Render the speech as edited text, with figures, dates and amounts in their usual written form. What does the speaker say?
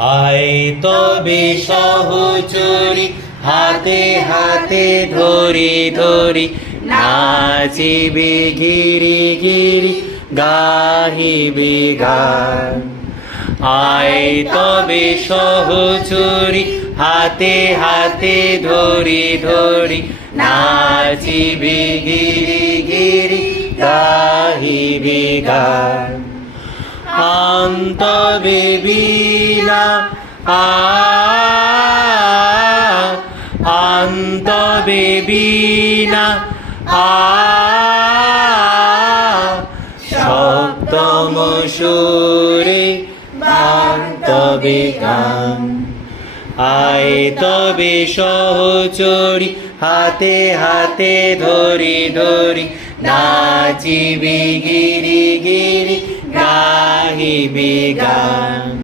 আয় তবে সহচরি হাতে হাতে ধরি ধরি নাচিবে গিরি গিরি গাহিবে গান। আয় তবে সহচরি হাতে হাতে ধরি ধরি নাচিবে গিরি গিরি গাহিবে গান। আন্তবে বীণা আন্তবে বীণা সপ্তম সুরে তবে গান। আয় তবে সহচরি হাতে হাতে ধরি ধরি নাচিবে গিরি গিরি গাহিবে গান।